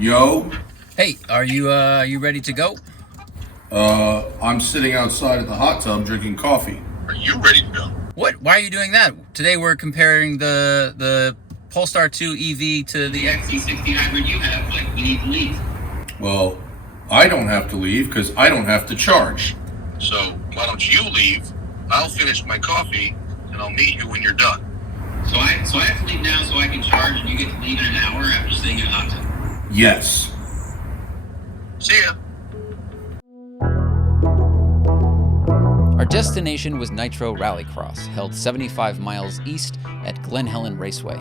Yo. Hey, are you ready to go? I'm sitting outside at the hot tub drinking coffee. Are you ready to go? What? Why are you doing that? Today we're comparing the Polestar 2 EV to the XC60 hybrid you have. Like, we need to leave. Well, I don't have to leave because I don't have to charge. So why don't you leave? I'll finish my coffee and I'll meet you when you're done. So I have to leave now so I can charge, and you get to leave in an hour after sitting in a hot tub. Yes. See ya. Our destination was Nitro Rallycross, held 75 miles east at Glen Helen Raceway.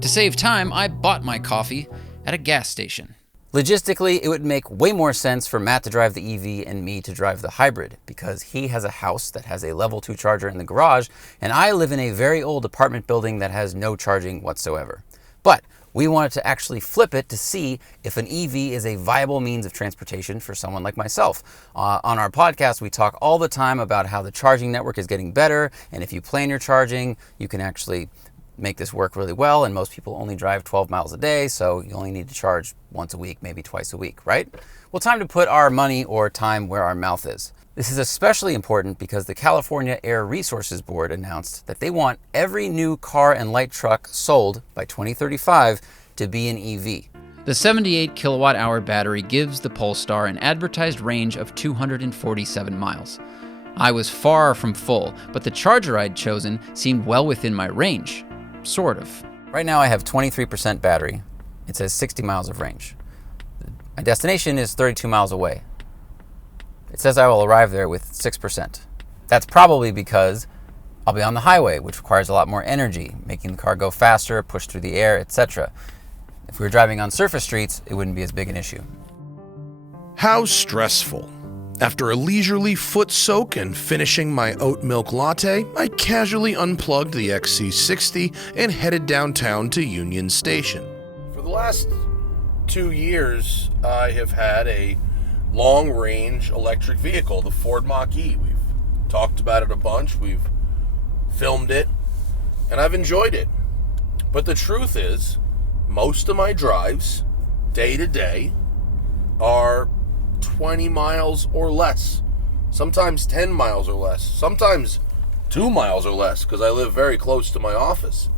To save time, I bought my coffee at a gas station. Logistically, it would make way more sense for Matt to drive the EV and me to drive the hybrid, because he has a house that has a level 2 charger in the garage, and I live in a very old apartment building that has no charging whatsoever. But we wanted to actually flip it to see if an EV is a viable means of transportation for someone like myself. On our podcast, we talk all the time about how the charging network is getting better, and if you plan your charging, you can actually make this work really well, and most people only drive 12 miles a day, so you only need to charge once a week, maybe twice a week, right? Well, time to put our money or time where our mouth is. This is especially important because the California Air Resources Board announced that they want every new car and light truck sold by 2035 to be an EV. The 78 kilowatt hour battery gives the Polestar an advertised range of 247 miles. I was far from full, but the charger I'd chosen seemed well within my range. Sort of. Right now I have 23% battery. It says 60 miles of range. My destination is 32 miles away. It says I will arrive there with 6%. That's probably because I'll be on the highway, which requires a lot more energy, making the car go faster, push through the air, etc. If we were driving on surface streets, it wouldn't be as big an issue. How stressful. After a leisurely foot soak and finishing my oat milk latte, I casually unplugged the XC60 and headed downtown to Union Station. For the last 2 years, I have had a long-range electric vehicle, the Ford Mach-E. We've talked about it a bunch, we've filmed it, and I've enjoyed it. But the truth is, most of my drives, day to day, are 20 miles or less. Sometimes 10 miles or less. Sometimes 2 miles or less, because I live very close to my office.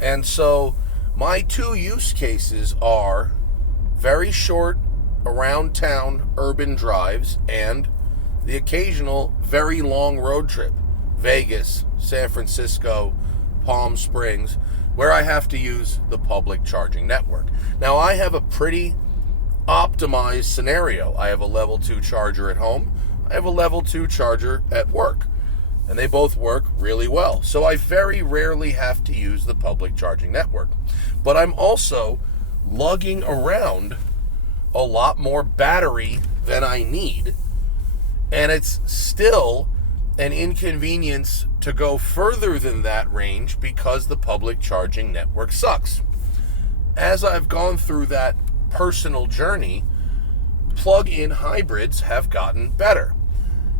And so my two use cases are very short, around town urban drives and the occasional very long road trip. Vegas, San Francisco, Palm Springs, where I have to use the public charging network. Now, I have a pretty optimized scenario. I have a level 2 charger at home. I have a level 2 charger at work. And they both work really well. So I very rarely have to use the public charging network. But I'm also lugging around a lot more battery than I need. And it's still an inconvenience to go further than that range because the public charging network sucks. As I've gone through that personal journey, plug-in hybrids have gotten better.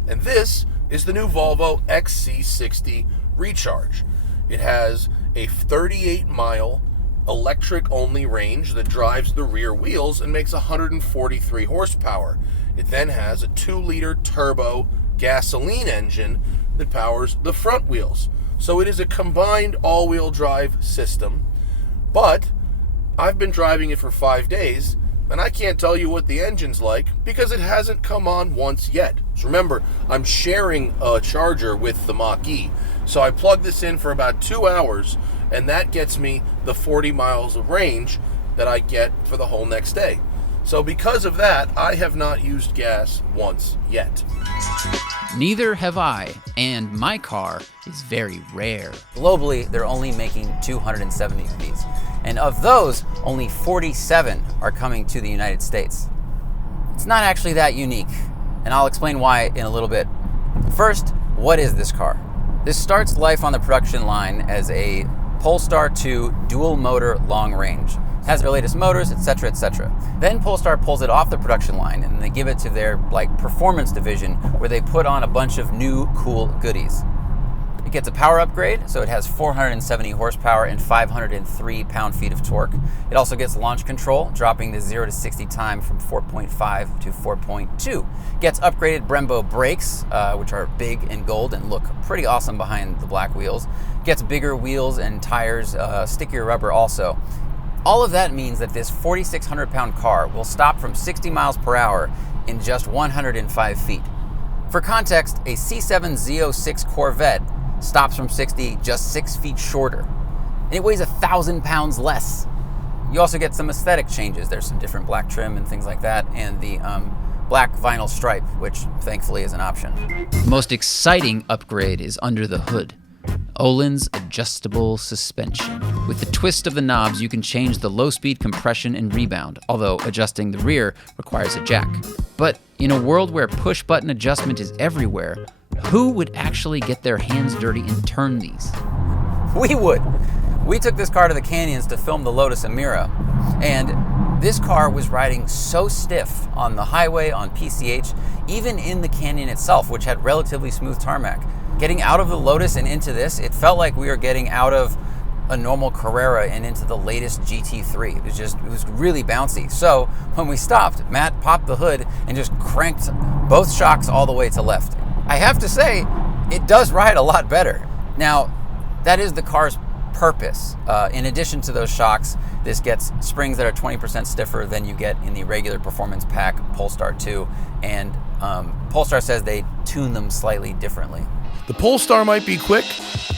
And this is the new Volvo XC60 Recharge. It has a 38-mile electric-only range that drives the rear wheels and makes 143 horsepower. It then has a 2-liter turbo gasoline engine that powers the front wheels. So it is a combined all-wheel drive system, but I've been driving it for 5 days, and I can't tell you what the engine's like because it hasn't come on once yet. So remember, I'm sharing a charger with the Mach-E. So I plug this in for about 2 hours, and that gets me the 40 miles of range that I get for the whole next day. So because of that, I have not used gas once yet. Neither have I, and my car is very rare. Globally, they're only making 270 of these. And of those, only 47 are coming to the United States. It's not actually that unique, and I'll explain why in a little bit. First, what is this car? This starts life on the production line as a Polestar 2 dual motor long range. It has their latest motors, etc., etc. Then Polestar pulls it off the production line and they give it to their performance division where they put on a bunch of new cool goodies. It It gets a power upgrade, so it has 470 horsepower and 503 pound-feet of torque. It also gets launch control, dropping the 0 to 60 time from 4.5 to 4.2. Gets upgraded Brembo brakes, which are big and gold and look pretty awesome behind the black wheels. Gets bigger wheels and tires, stickier rubber also. All of that means that this 4,600 pound car will stop from 60 miles per hour in just 105 feet. For context, a C7 Z06 Corvette stops from 60 just 6 feet shorter. And it weighs 1,000 pounds less. You also get some aesthetic changes. There's some different black trim and things like that, and the black vinyl stripe, which thankfully is an option. The most exciting upgrade is under the hood. Öhlins adjustable suspension. With the twist of the knobs, you can change the low-speed compression and rebound, although adjusting the rear requires a jack. But in a world where push-button adjustment is everywhere, who would actually get their hands dirty and turn these? We would. We took this car to the canyons to film the Lotus Emira, and this car was riding so stiff on the highway, on PCH, even in the canyon itself, which had relatively smooth tarmac. Getting out of the Lotus and into this, it felt like we were getting out of a normal Carrera and into the latest GT3. It was really bouncy. So when we stopped, Matt popped the hood and just cranked both shocks all the way to left. I have to say, it does ride a lot better. Now, that is the car's purpose. In addition to those shocks, this gets springs that are 20% stiffer than you get in the regular performance pack Polestar 2, and Polestar says they tune them slightly differently. The Polestar might be quick,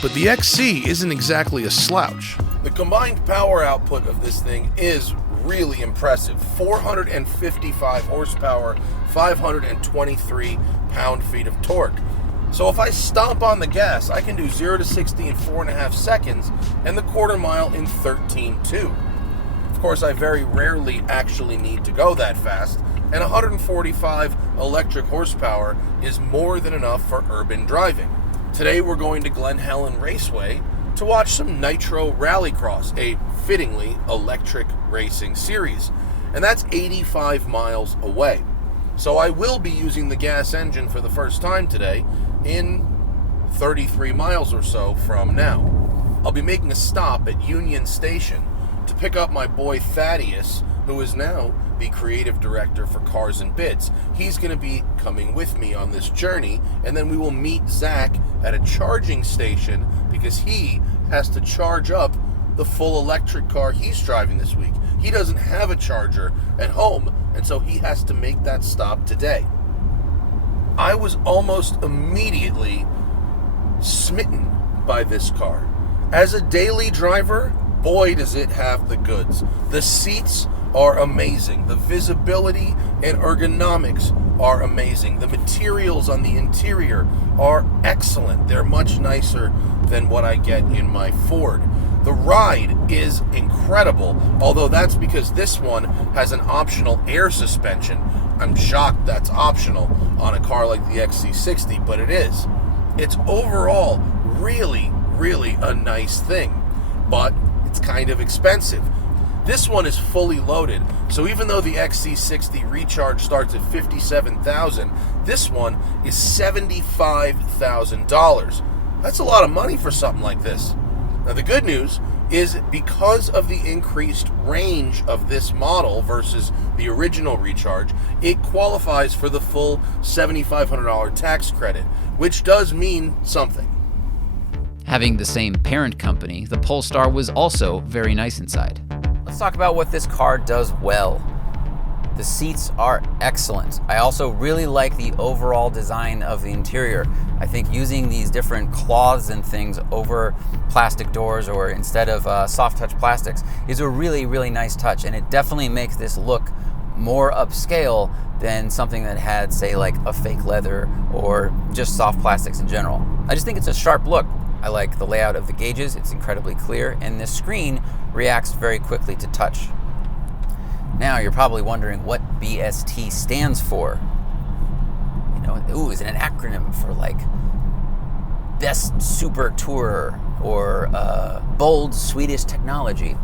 but the XC isn't exactly a slouch. The combined power output of this thing is really impressive. 455 horsepower, 523 pound-feet of torque. So if I stomp on the gas, I can do 0 to 60 in 4.5 seconds and the quarter mile in 13.2. Of course, I very rarely actually need to go that fast, and 145 electric horsepower is more than enough for urban driving. Today we're going to Glen Helen Raceway to watch some Nitro Rallycross, a fittingly electric racing series, and that's 85 miles away. So I will be using the gas engine for the first time today in 33 miles or so from now. I'll be making a stop at Union Station to pick up my boy Thaddeus, who is now the creative director for Cars and Bits. He's going to be coming with me on this journey, and then we will meet Zack at a charging station because he has to charge up the full electric car he's driving this week. He doesn't have a charger at home, and so he has to make that stop today. I was almost immediately smitten by this car. As a daily driver, boy does it have the goods. The seats are amazing. The visibility and ergonomics are amazing. The materials on the interior are excellent. They're much nicer than what I get in my Ford. The ride is incredible, although that's because this one has an optional air suspension. I'm shocked that's optional on a car like the XC60, but it is. It's overall really, really a nice thing, but it's kind of expensive. This one is fully loaded, so even though the XC60 Recharge starts at $57,000, this one is $75,000. That's a lot of money for something like this. Now the good news is because of the increased range of this model versus the original Recharge, it qualifies for the full $7,500 tax credit, which does mean something. Having the same parent company, the Polestar was also very nice inside. Let's talk about what this car does well. The seats are excellent. I also really like the overall design of the interior. I think using these different cloths and things over plastic doors or instead of soft touch plastics is a really, really nice touch, and it definitely makes this look more upscale than something that had, say, like a fake leather or just soft plastics in general. I just think it's a sharp look. I like the layout of the gauges, it's incredibly clear, and this screen reacts very quickly to touch. Now you're probably wondering what BST stands for. You know, is it an acronym for like Best Super Tourer or Bold Swedish Technology?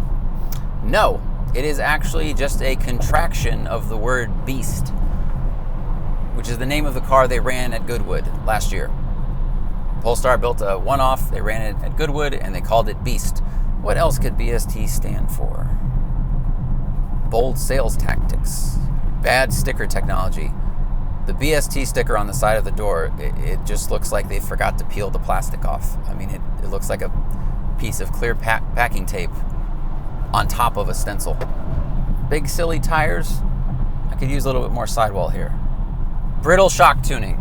No, it is actually just a contraction of the word beast, which is the name of the car they ran at Goodwood last year. Polestar built a one-off, they ran it at Goodwood, and they called it Beast. What else could BST stand for? Bold sales tactics. Bad sticker technology. The BST sticker on the side of the door, it just looks like they forgot to peel the plastic off. I mean, it looks like a piece of clear packing tape on top of a stencil. Big silly tires. I could use a little bit more sidewall here. Brittle shock tuning.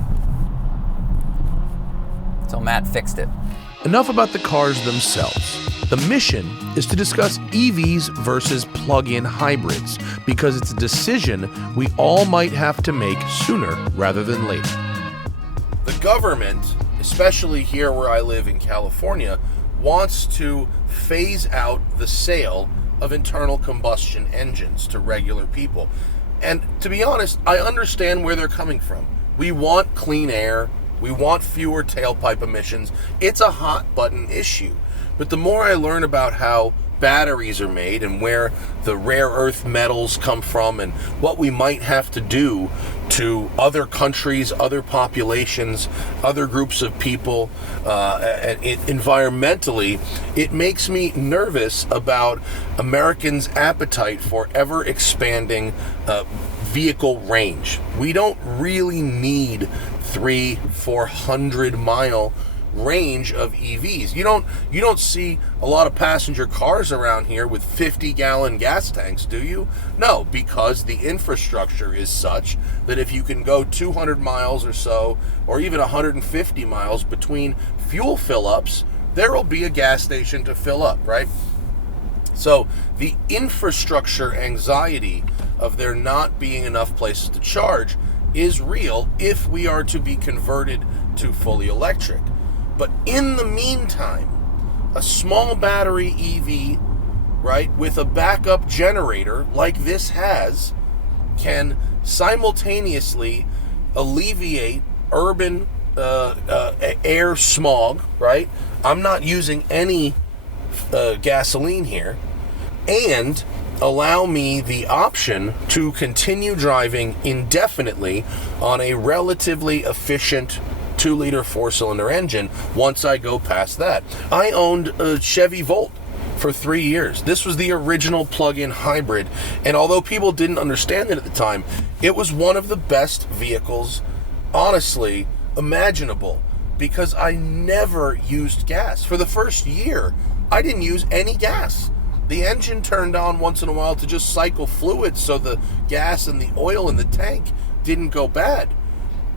Until Matt fixed it. Enough about the cars themselves. The mission is to discuss EVs versus plug-in hybrids because it's a decision we all might have to make sooner rather than later. The government, especially here where I live in California, wants to phase out the sale of internal combustion engines to regular people. And to be honest, I understand where they're coming from. We want clean air. We want fewer tailpipe emissions. It's a hot button issue. But the more I learn about how batteries are made and where the rare earth metals come from and what we might have to do to other countries, other populations, other groups of people, environmentally, it makes me nervous about Americans' appetite for ever expanding vehicle range. We don't really need 300-400 mile range of EVs. You don't see a lot of passenger cars around here with 50-gallon gas tanks, do you? No, because the infrastructure is such that if you can go 200 miles or so, or even 150 miles between fuel fill-ups, there will be a gas station to fill up, right? So the infrastructure anxiety of there not being enough places to charge is real if we are to be converted to fully electric. But in the meantime, a small battery EV, right, with a backup generator like this has, can simultaneously alleviate urban air smog, right? I'm not using any gasoline here, and allow me the option to continue driving indefinitely on a relatively efficient 2-liter 4-cylinder engine once I go past that. I owned a Chevy Volt for 3 years. This was the original plug-in hybrid, and although people didn't understand it at the time, it was one of the best vehicles, honestly, imaginable, because I never used gas. For the first year, I didn't use any gas. The engine turned on once in a while to just cycle fluids so the gas and the oil in the tank didn't go bad.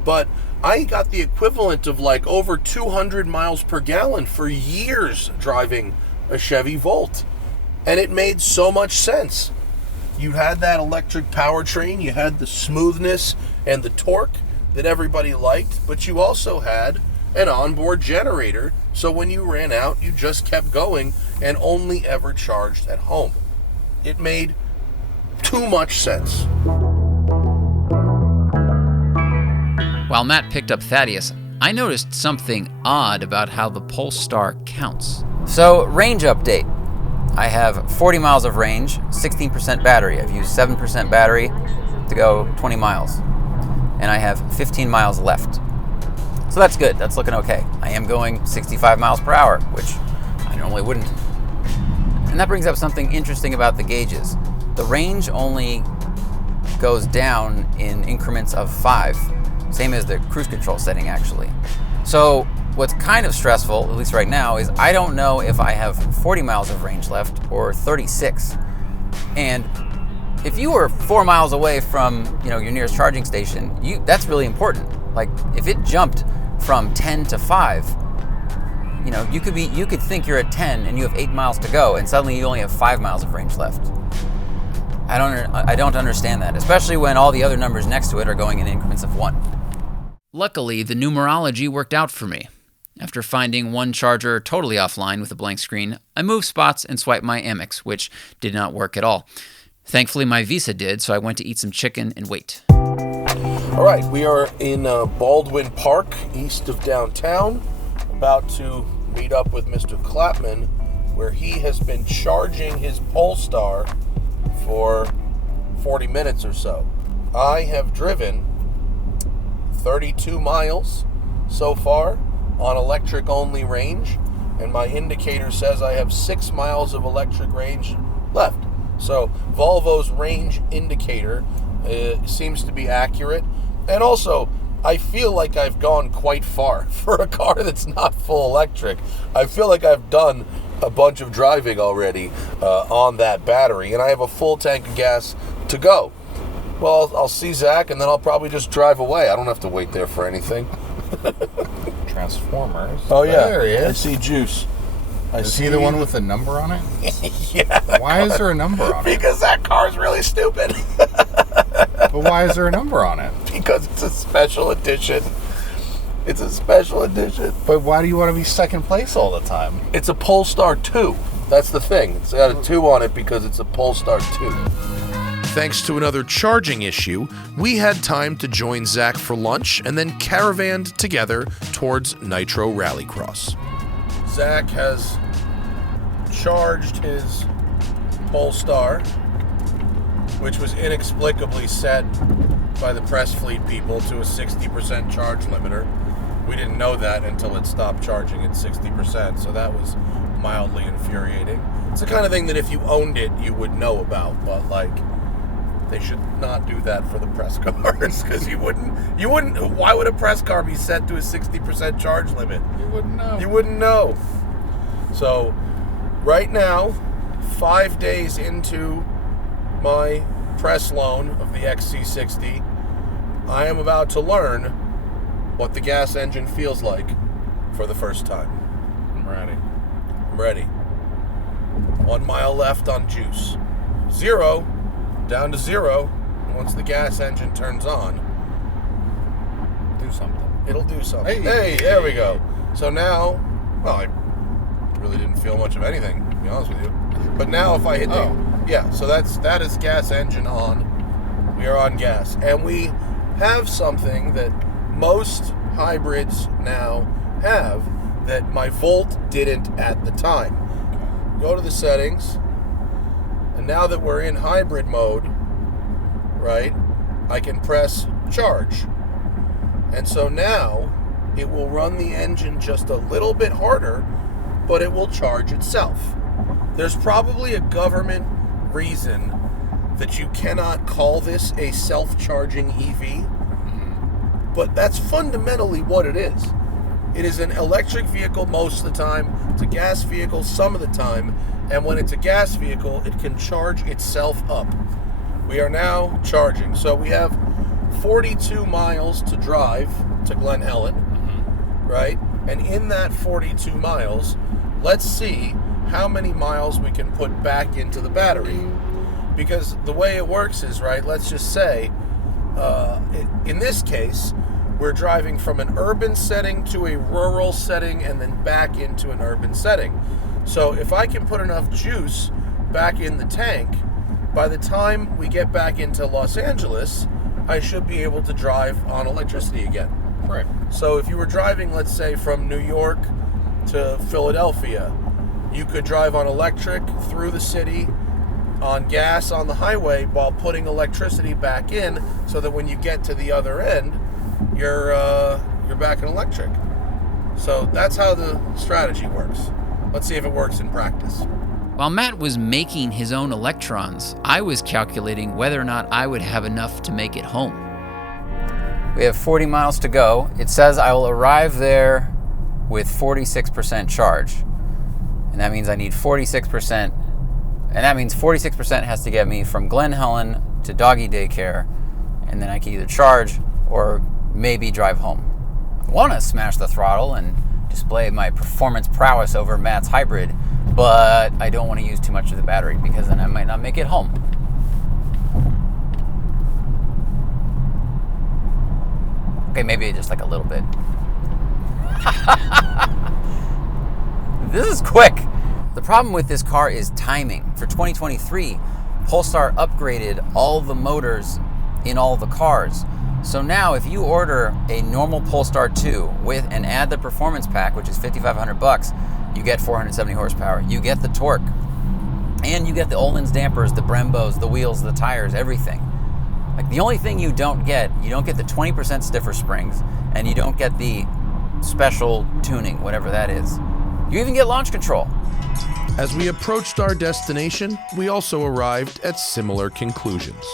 But I got the equivalent of like over 200 miles per gallon for years driving a Chevy Volt. And it made so much sense. You had that electric powertrain, you had the smoothness and the torque that everybody liked, but you also had an onboard generator, so when you ran out, you just kept going and only ever charged at home. It made too much sense. While Matt picked up Thaddeus, I noticed something odd about how the Polestar counts. So, range update. I have 40 miles of range, 16% battery. I've used 7% battery to go 20 miles. And I have 15 miles left. So that's good, that's looking okay. I am going 65 miles per hour, which I normally wouldn't. And that brings up something interesting about the gauges. The range only goes down in increments of 5, same as the cruise control setting actually. So what's kind of stressful, at least right now, is I don't know if I have 40 miles of range left or 36. And if you were 4 miles away from, your nearest charging station, that's really important. Like if it jumped from 10 to 5, you could think you're at 10 and you have 8 miles to go, and suddenly you only have 5 miles of range left. I don't understand that, especially when all the other numbers next to it are going in increments of 1. Luckily, the numerology worked out for me. After finding one charger totally offline with a blank screen, I moved spots and swiped my Amex, which did not work at all. Thankfully, my Visa did, so I went to eat some chicken and wait. All right, we are in Baldwin Park, east of downtown, about to meet up with Mr. Klapman, where he has been charging his Polestar for 40 minutes or so. I have driven 32 miles so far on electric only range, and my indicator says I have 6 miles of electric range left. So Volvo's range indicator seems to be accurate, and also I feel like I've gone quite far for a car that's not full electric. I feel like I've done a bunch of driving already on that battery, and I have a full tank of gas to go. Well, I'll see Zack, and then I'll probably just drive away. I don't have to wait there for anything. Transformers. Oh yeah, there he is. I see Juice. Is he the one with the number on it? Yeah. Why is there a number on it? Because that car's really stupid. But why is there a number on it? Because it's a special edition. It's a special edition. But why do you want to be second place all the time? It's a Polestar 2. That's the thing. It's got a 2 on it because it's a Polestar 2. Thanks to another charging issue, we had time to join Zack for lunch and then caravanned together towards Nitro Rallycross. Zack has charged his Polestar, which was inexplicably set by the press fleet people to a 60% charge limiter. We didn't know that until it stopped charging at 60%, so that was mildly infuriating. It's the kind of thing that if you owned it, you would know about, but like, they should not do that for the press cars, because you wouldn't, why would a press car be set to a 60% charge limit? You wouldn't know. You wouldn't know. So, right now, 5 days into my press loan of the XC60, I am about to learn what the gas engine feels like for the first time. I'm ready. I'm ready. 1 mile left on Juice. 0 down to 0. Once the gas engine turns on, Do something. it'll do something. Hey. Hey, there we go. So now, well, I really didn't feel much of anything, to be honest with you. But now if I hit so that is gas engine on. We are on gas. And we have something that most hybrids now have that my Volt didn't at the time. Go to the settings, and now that we're in hybrid mode, right, I can press charge. And so now it will run the engine just a little bit harder, but it will charge itself. There's probably a government reason that you cannot call this a self-charging EV, but that's fundamentally what it is. It is an electric vehicle most of the time, it's a gas vehicle some of the time, and when it's a gas vehicle, it can charge itself up. We are now charging. So we have 42 miles to drive to Glen Helen, right? And in that 42 miles, let's see how many miles we can put back into the battery. Because the way it works is, right, let's just say, in this case, we're driving from an urban setting to a rural setting and then back into an urban setting. So if I can put enough juice back in the tank, by the time we get back into Los Angeles, I should be able to drive on electricity again. Right. So if you were driving, let's say, from New York to Philadelphia, you could drive on electric through the city, on gas on the highway, while putting electricity back in, so that when you get to the other end, you're back in electric. So that's how the strategy works. Let's see if it works in practice. While Matt was making his own electrons, I was calculating whether or not I would have enough to make it home. We have 40 miles to go. It says I will arrive there with 46% charge. And that means I need 46%. And that means 46% has to get me from Glen Helen to doggy daycare. And then I can either charge or maybe drive home. I want to smash the throttle and display my performance prowess over Matt's hybrid, but I don't want to use too much of the battery because then I might not make it home. Okay, maybe just like a little bit. This is quick. The problem with this car is timing. For 2023, Polestar upgraded all the motors in all the cars. So now if you order a normal Polestar 2 with and add the performance pack, which is $5,500, you get 470 horsepower. You get the torque. And you get the Öhlins dampers, the Brembos, the wheels, the tires, everything. Like the only thing you don't get the 20% stiffer springs, and you don't get the special tuning, whatever that is. You even get launch control. As we approached our destination, we also arrived at similar conclusions.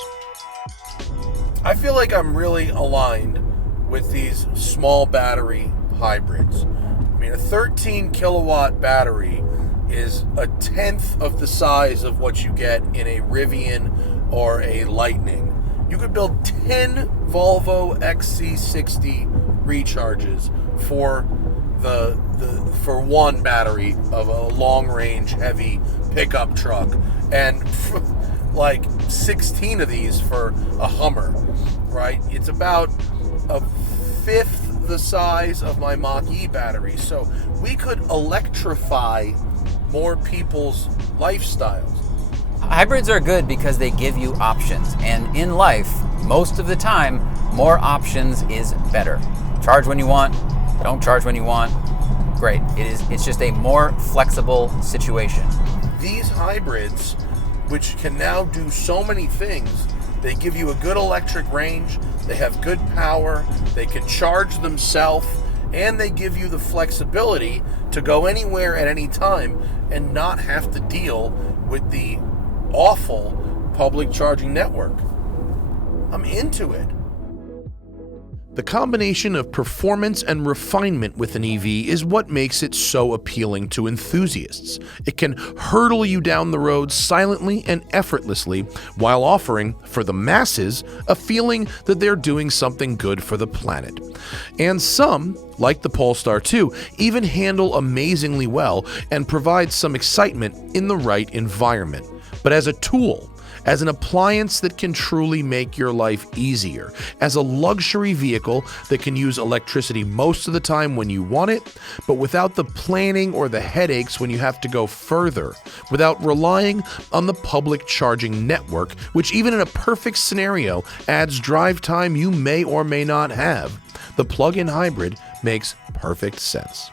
I feel like I'm really aligned with these small battery hybrids. I mean, a 13 kilowatt battery is a tenth of the size of what you get in a Rivian or a Lightning. You could build 10 Volvo XC60 Recharges for for one battery of a long-range heavy pickup truck, and like 16 of these for a Hummer, right? It's about a fifth the size of my Mach-E battery, so we could electrify more people's lifestyles. Hybrids are good because they give you options, and in life, most of the time, more options is better. Charge when you want, don't charge when you want. Great. It's just a more flexible situation. These hybrids, which can now do so many things, they give you a good electric range, they have good power, they can charge themselves, and they give you the flexibility to go anywhere at any time and not have to deal with the awful public charging network. I'm into it. The combination of performance and refinement with an EV is what makes it so appealing to enthusiasts. It can hurtle you down the road silently and effortlessly while offering, for the masses, a feeling that they're doing something good for the planet. And some, like the Polestar 2, even handle amazingly well and provide some excitement in the right environment. But as a tool, as an appliance that can truly make your life easier, as a luxury vehicle that can use electricity most of the time when you want it, but without the planning or the headaches when you have to go further, without relying on the public charging network, which even in a perfect scenario adds drive time you may or may not have, the plug-in hybrid makes perfect sense.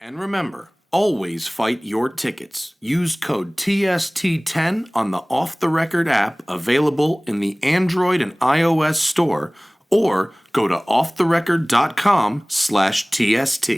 And remember, always fight your tickets. Use code TST10 on the Off the Record app available in the Android and iOS store, or go to offtherecord.com/TST.